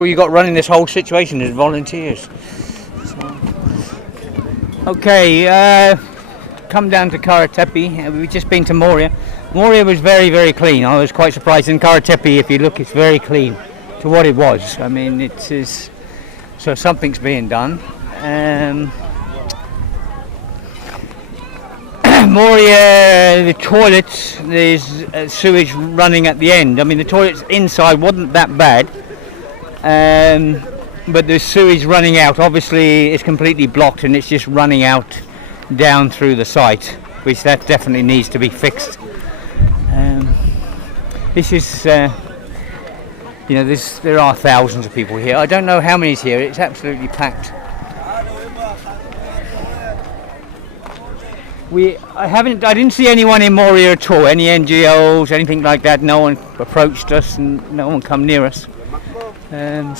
You got running this whole situation is volunteers. Okay, come down to Tepe. We've just been to Moria. Moria was very, very clean. I was quite surprised. In Tepe, if you look, it's very clean to what it was. I mean, it is. So something's being done. Moria, the toilets, there's sewage running at the end. I mean, the toilets inside wasn't that bad. But the sewage running out, obviously it's completely blocked and it's just running out down through the site, which that definitely needs to be fixed. This is there are thousands of people here. I don't know how many's here. It's absolutely packed. I didn't see anyone in Moria at all, any NGOs, anything like that. No one approached us and no one come near us. And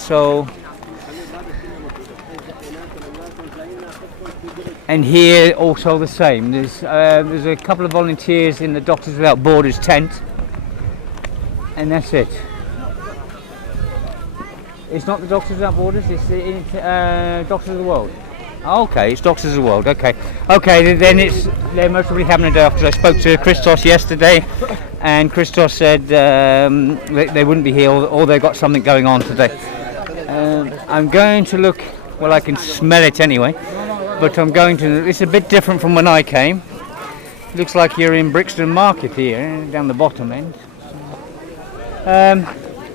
here also the same. There's a couple of volunteers in the Doctors Without Borders tent, and that's it. It's not the Doctors Without Borders. It's the Doctors of the World. Okay, it's Doctors of the World. Okay, then they're most probably having a day off, because I spoke to Christos yesterday, and Christos said they wouldn't be here, or they've got something going on today. I'm going to look. Well, I can smell it anyway, but I'm going to. It's a bit different from when I came. Looks like you're in Brixton Market here, down the bottom end.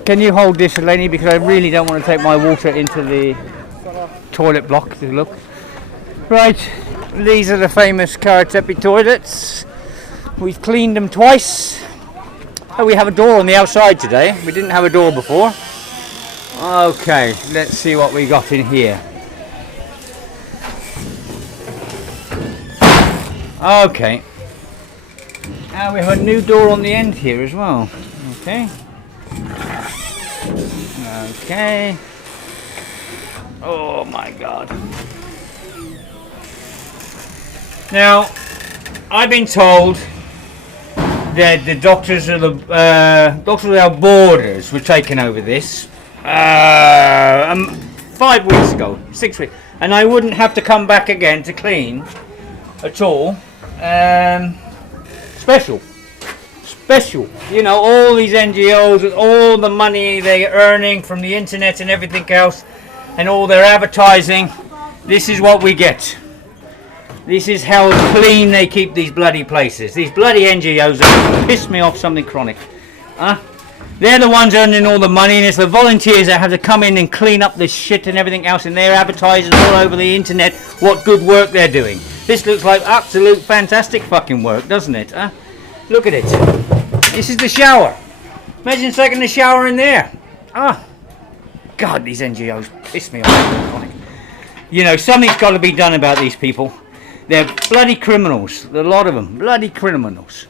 Can you hold this, Eleni, because I really don't want to take my water into the toilet block to look. Right, these are the famous Tepe toilets. We've cleaned them twice. Oh, we have a door on the outside today. We didn't have a door before. Okay, let's see what we got in here. Okay. Now we have a new door on the end here as well. Okay. Okay. Oh my God. Now, I've been told that the Doctors Without Borders were taking over this 5 weeks ago, 6 weeks, and I wouldn't have to come back again to clean at all. Special. You know, all these NGOs with all the money they're earning from the internet and everything else, and all their advertising. This is what we get. This is how clean they keep these bloody places. These bloody NGOs that piss me off something chronic. They're the ones earning all the money, and it's the volunteers that have to come in and clean up this shit and everything else, and they're advertising all over the internet what good work they're doing. This looks like absolute fantastic fucking work, doesn't it? Look at it. This is the shower. Imagine taking a shower in there. God, these NGOs piss me off. You know, something's got to be done about these people. They're bloody criminals. A lot of them. Bloody criminals.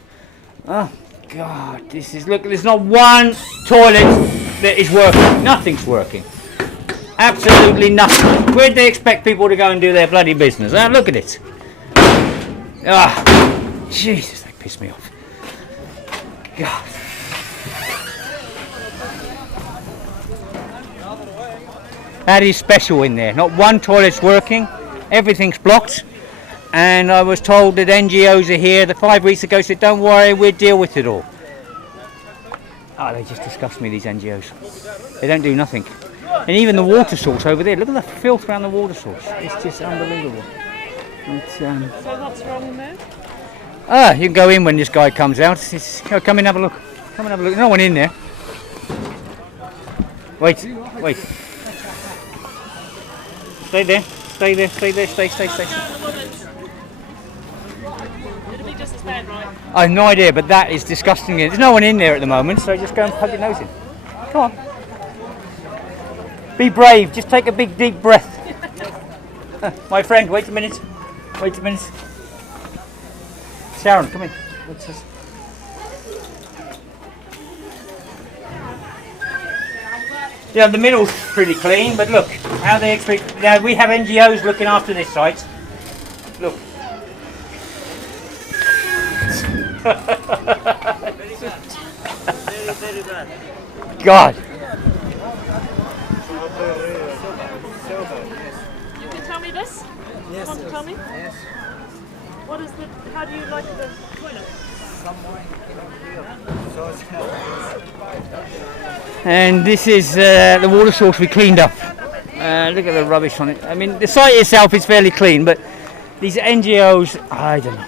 Oh, God. Look, there's not one toilet that is working. Nothing's working. Absolutely nothing. Where'd they expect people to go and do their bloody business? Look at it. Jesus, they piss me off. God. That is special in there. Not one toilet's working. Everything's blocked. And I was told that NGOs are here. The 5 weeks ago said, don't worry, we'll deal with it all. They just disgust me, these NGOs. They don't do nothing. And even the water source over there. Look at the filth around the water source. It's just unbelievable. So what's wrong there? You can go in when this guy comes out. Come in, have a look. Come and have a look. No one in there. Wait. Stay there. Stay. It'll be just as bad, right? I have no idea, but that is disgusting. There's no one in there at the moment, so just go and plug your nose in. Come on. Be brave. Just take a big, deep breath. My friend, wait a minute. Sharon, come in. Yeah, the middle's pretty clean, but look how they expect. Now we have NGOs looking after this site. Look. Very bad. God. You can tell me this? Yes. You want to tell me? Yes. What is the, how do you like the toilet? And this is the water source we cleaned up. Look at the rubbish on it. I mean, the site itself is fairly clean, but these NGOs, I don't know.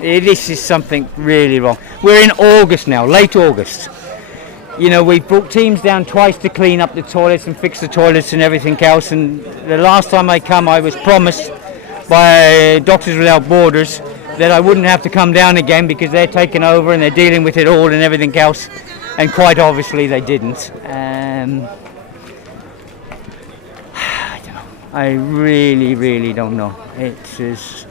This is something really wrong. We're in August now, late August. You know, we've brought teams down twice to clean up the toilets and fix the toilets and everything else. And the last time I come, I was promised by Doctors Without Borders that I wouldn't have to come down again because they're taking over and they're dealing with it all and everything else. And quite obviously they didn't. I don't know. I really don't know. It's just...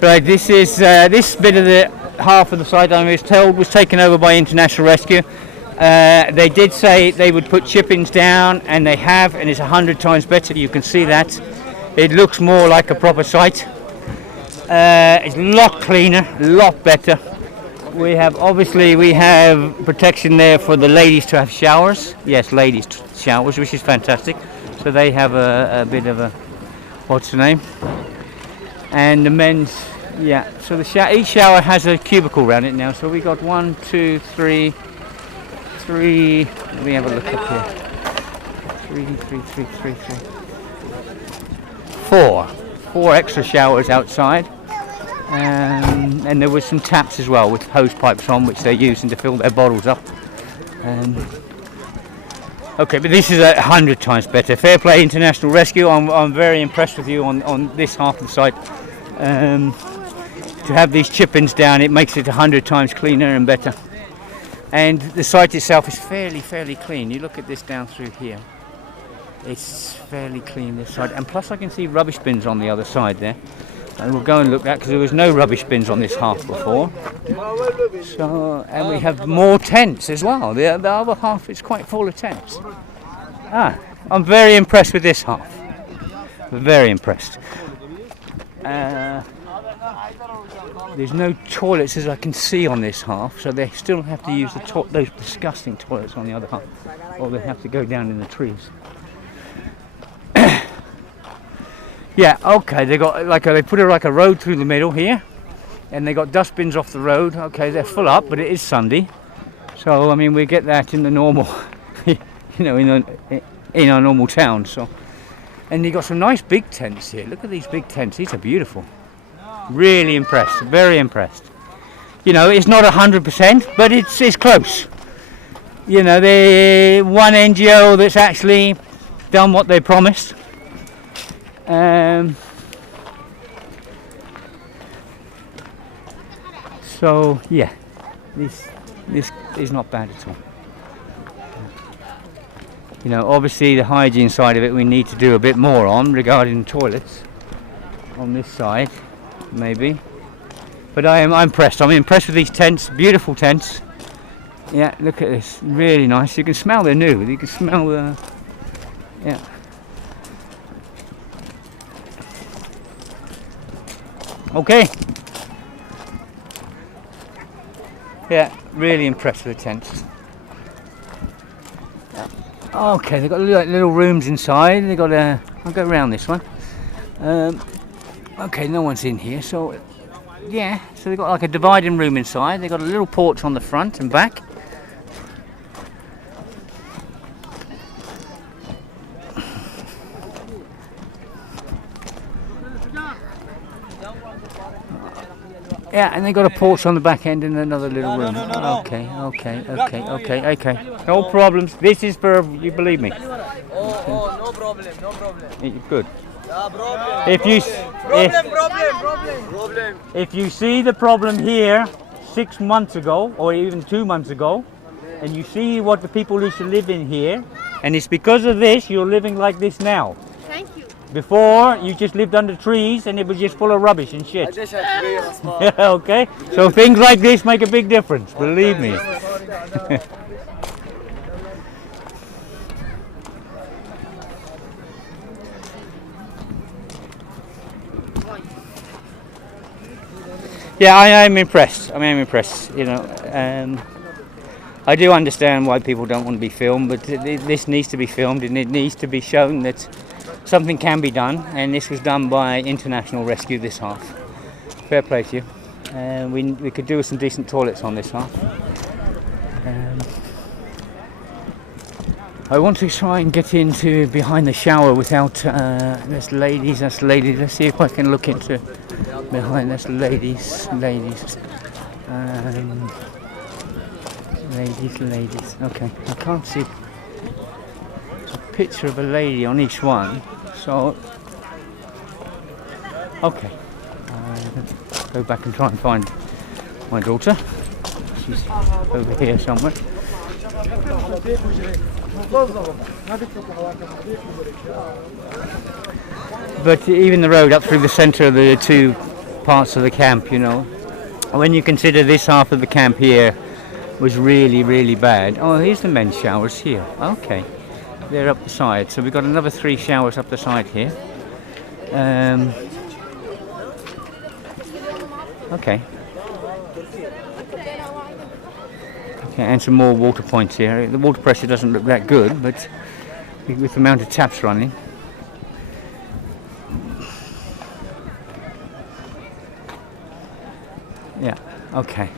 Right, this is this bit of the half of the site I was told was taken over by International Rescue. They did say they would put chip-ins down, and they have, and it's 100 times better. You can see that. It looks more like a proper site. It's a lot cleaner, a lot better. We have protection there for the ladies to have showers. Yes, ladies showers, which is fantastic. So they have a bit of a, what's the name? And the men's, yeah. So each shower has a cubicle around it now. So we got 1, 2, 3. Let me have a look up here. 3. 4 extra showers outside. And there was some taps as well with hose pipes on, which they're using to fill their bottles up. Okay, but this is 100 times better. Fair play, International Rescue. I'm very impressed with you on this half of the site. To have these chip-ins down, it makes it 100 times cleaner and better. And the site itself is fairly clean. You look at this down through here. It's fairly clean, this side. And plus I can see rubbish bins on the other side there. And we'll go and look at, because there was no rubbish bins on this half before. So, and we have more tents as well. The other half is quite full of tents. I'm very impressed with this half. Very impressed. There's no toilets as I can see on this half, so they still have to use those disgusting toilets on the other half, or they have to go down in the trees. Yeah, okay, they got they put a road through the middle here, and they got dustbins off the road. Okay, they're full up, but it is Sunday, so I mean we get that in the normal, you know, in our normal town. So, and you got some nice big tents here. Look at these big tents; these are beautiful. Really impressed, very impressed. You know, it's not 100%, but it's close. You know, the one NGO that's actually done what they promised. So yeah, this is not bad at all. You know, obviously the hygiene side of it we need to do a bit more on regarding toilets on this side, maybe. But I'm impressed. I'm impressed with these tents, beautiful tents. Yeah, look at this, really nice. You can smell they're new. You can smell the, yeah. Okay. Yeah, really impressed with the tents. Okay, they've got little rooms inside. They've got I'll go around this one. Okay, no one's in here, so yeah. So they've got like a dividing room inside. They've got a little porch on the front and back. Yeah, and they got a porch on the back end and another little room. Okay. No problems. This is for you, believe me. Oh, no problem. Good. Problem. If you see the problem here 6 months ago or even 2 months ago, and you see what the people used to live in here, and it's because of this you're living like this now. Thank you. Before, you just lived under trees and it was just full of rubbish and shit. Okay? So things like this make a big difference, believe me. Yeah, I am impressed. You know, I do understand why people don't want to be filmed, but this needs to be filmed and it needs to be shown that something can be done, and this was done by International Rescue this half. Fair play to you. We could do with some decent toilets on this half. I want to try and get into behind the shower without that's ladies. Let's see if I can look into behind. That's ladies. Ladies. Okay, I can't see a picture of a lady on each one. So, okay, go back and try and find my daughter. She's over here somewhere. But even the road up through the centre of the two parts of the camp, you know, when you consider this half of the camp here was really, really bad. Oh, here's the men's showers here. Okay, they're up the side. So we've got another 3 showers up the side here. Okay. Okay, and some more water points here. The water pressure doesn't look that good, but with the amount of taps running. Yeah, okay.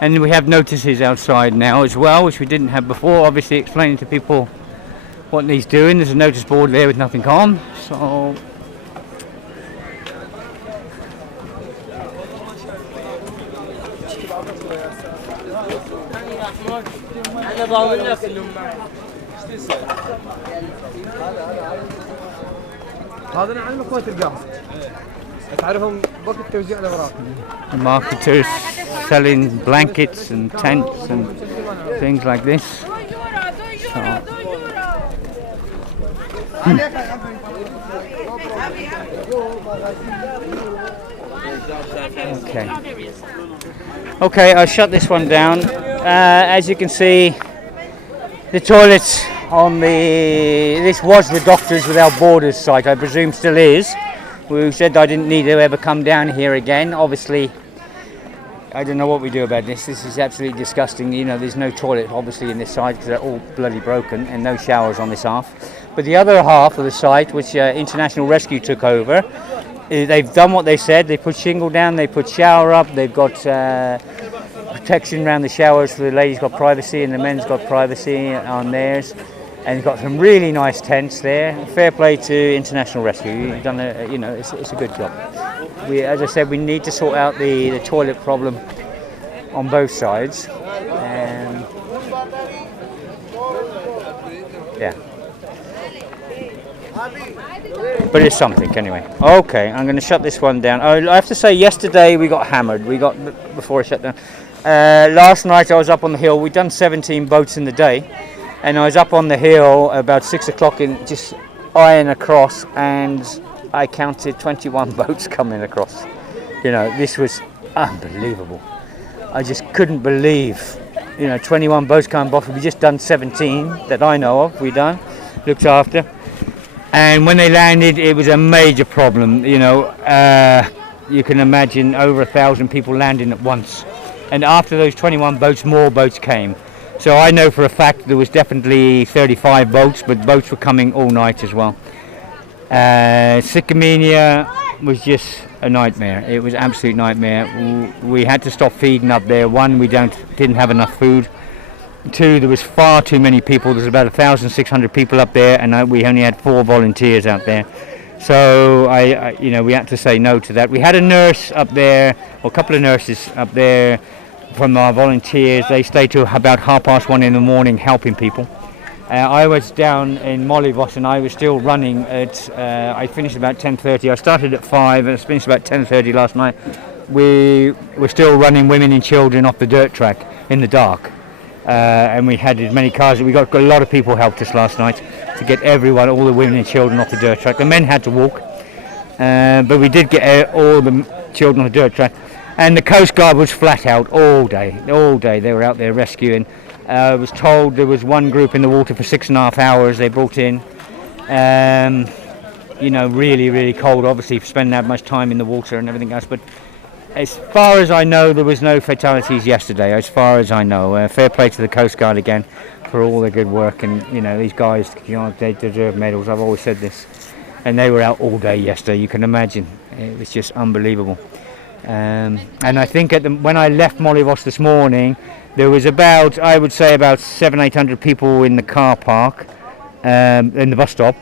And we have notices outside now as well, which we didn't have before, obviously explaining to people what needs doing. There's a notice board there with nothing on, so... هذا نعلمك وين تلقاهم تعرفهم وقت توزيع الاوراق. Marketers selling blankets and tents and things like this. So. Okay. Okay, I'll shut this one down. As you can see, the toilets on this was the Doctors Without Borders site, I presume still is. We said I didn't need to ever come down here again. Obviously, I don't know what we do about this. This is absolutely disgusting. You know, there's no toilet obviously in this site because they're all bloody broken, and no showers on this half. But the other half of the site, which International Rescue took over, they've done what they said. They put shingle down, they put shower up, they've got protection around the showers for the ladies, got privacy, and the men's got privacy on theirs. And you've got some really nice tents there. Fair play to International Rescue. You've done you know, it's a good job. As I said, we need to sort out the toilet problem on both sides. Yeah. But it's something anyway. Okay, I'm going to shut this one down. Oh, I have to say, yesterday we got hammered. Before I shut down. Last night I was up on the hill. We'd done 17 boats in the day. And I was up on the hill about 6 o'clock and just eyeing across, and I counted 21 boats coming across. You know, this was unbelievable. I just couldn't believe, you know, 21 boats coming off. We just done 17 that I know of. We done, looked after. And when they landed, it was a major problem. You know, you can imagine over 1,000 people landing at once. And after those 21 boats, more boats came. So I know for a fact there was definitely 35 boats, but boats were coming all night as well. Sycamenia was just a nightmare. It was an absolute nightmare. We had to stop feeding up there. One, we didn't have enough food. Two, there was far too many people. There's about 1,600 people up there, and we only had 4 volunteers out there. So you know, we had to say no to that. We had a nurse up there, or a couple of nurses up there from our volunteers. They stayed till about 1:30 in the morning helping people. I was down in Mollyvos and I was still running at, I finished about 10:30. I started at 5 and I finished about 10:30 last night. We were still running women and children off the dirt track in the dark. And we had as many cars. We got a lot of people helped us last night to get everyone, all the women and children off the dirt track. The men had to walk, but we did get all the children on the dirt track. And the Coast Guard was flat out all day. They were out there rescuing. I was told there was one group in the water for 6.5 hours they brought in. You know, really, really cold, obviously, for spending that much time in the water and everything else. But As far as I know, there was no fatalities yesterday. As far as I know, fair play to the Coast Guard again for all their good work. And these guys, they deserve medals. I've always said this. And they were out all day yesterday. You can imagine. It was just unbelievable. And I think when I left Molivos this morning, there was about 700-800 people in the car park, in the bus stop.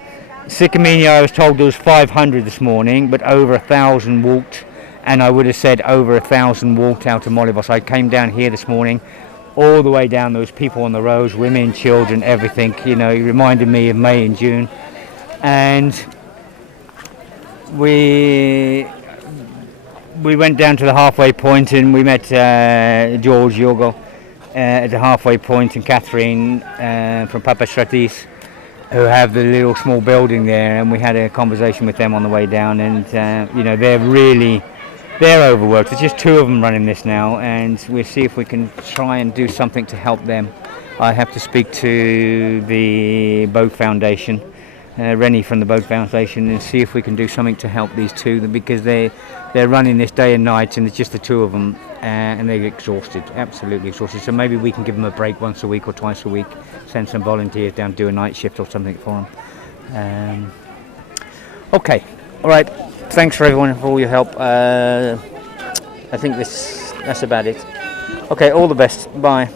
Sycamini, I was told there was 500 this morning, but over 1,000 walked, and I would have said over 1,000 walked out of Molivos. I came down here this morning, all the way down, there was people on the roads, women, children, everything. It reminded me of May and June. And we went down to the halfway point and we met George Yogo at the halfway point, and Catherine from Papastratis, who have the little small building there, and we had a conversation with them on the way down. And they're overworked. There's just two of them running this now, and we'll see if we can try and do something to help them. I have to speak to the Boat Foundation, Rennie from the Boat Foundation, and see if we can do something to help these two, because they're running this day and night, and it's just the two of them, and they're exhausted, absolutely exhausted. So maybe we can give them a break once a week or twice a week, send some volunteers down, do a night shift or something for them. Okay, all right. Thanks for everyone for all your help. I think that's about it. Okay, all the best. Bye.